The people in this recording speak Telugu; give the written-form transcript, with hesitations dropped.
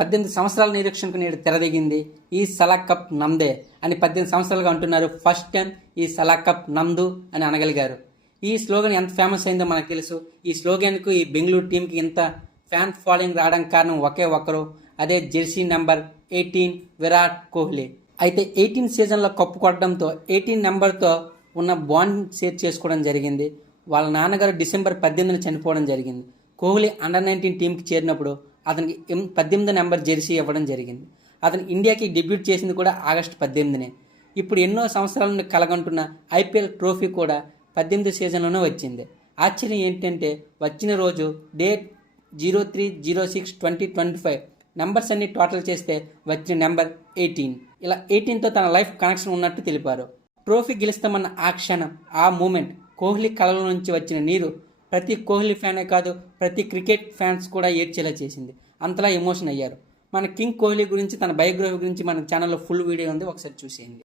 18 సంవత్సరాల నిరీక్షణకు నేడు తెరదిగింది. ఈ సలాక్ కప్ నమ్దే అని 18 సంవత్సరాలుగా అంటున్నారు. ఫస్ట్ టైం ఈ సలాక్ కప్ నమ్దు అని అనగలిగారు. ఈ స్లోగన్ ఎంత ఫేమస్ అయిందో మనకు తెలుసు. ఈ స్లోగన్కు ఈ బెంగళూరు టీంకి ఇంత ఫ్యాన్ ఫాలోయింగ్ రావడానికి కారణం ఒకే ఒక్కరు, అదే జెర్సీ నెంబర్ 18 విరాట్ కోహ్లీ. అయితే 18 సీజన్లో కప్పు కొట్టడంతో 18 నెంబర్తో ఉన్న బాండ్ షేర్ చేసుకోవడం జరిగింది. వాళ్ళ నాన్నగారు డిసెంబర్ 18న చనిపోవడం జరిగింది. కోహ్లీ అండర్-19 టీంకి చేరినప్పుడు అతనికి 18 నెంబర్ జెర్సీ ఇవ్వడం జరిగింది. అతను ఇండియాకి డెబ్యూట్ చేసింది కూడా ఆగస్టు 18నే. ఇప్పుడు ఎన్నో సంవత్సరాల నుండి కలగంటున్న ఐపీఎల్ ట్రోఫీ కూడా 18 సీజన్లోనే వచ్చింది. ఆశ్చర్యం ఏంటంటే వచ్చిన రోజు డేట్ 03/06/2025 నెంబర్స్ అన్ని టోటల్ చేస్తే వచ్చిన నెంబర్ 18. ఇలా 18తో తన లైఫ్ కనెక్షన్ ఉన్నట్టు తెలిపారు. ట్రోఫీ గెలుస్తామన్న ఆ క్షణం, ఆ మూమెంట్, కోహ్లీ కళల నుంచి వచ్చిన నీరు ప్రతి కోహ్లీ ఫ్యానే కాదు ప్రతి క్రికెట్ ఫ్యాన్స్ కూడా ఏడ్చేలా చేసింది. అంతలా ఎమోషన్ అయ్యారు. మన కింగ్ కోహ్లీ గురించి, తన బయోగ్రఫీ గురించి మన ఛానల్లో ఫుల్ వీడియో ఉంది, ఒకసారి చూసేయండి.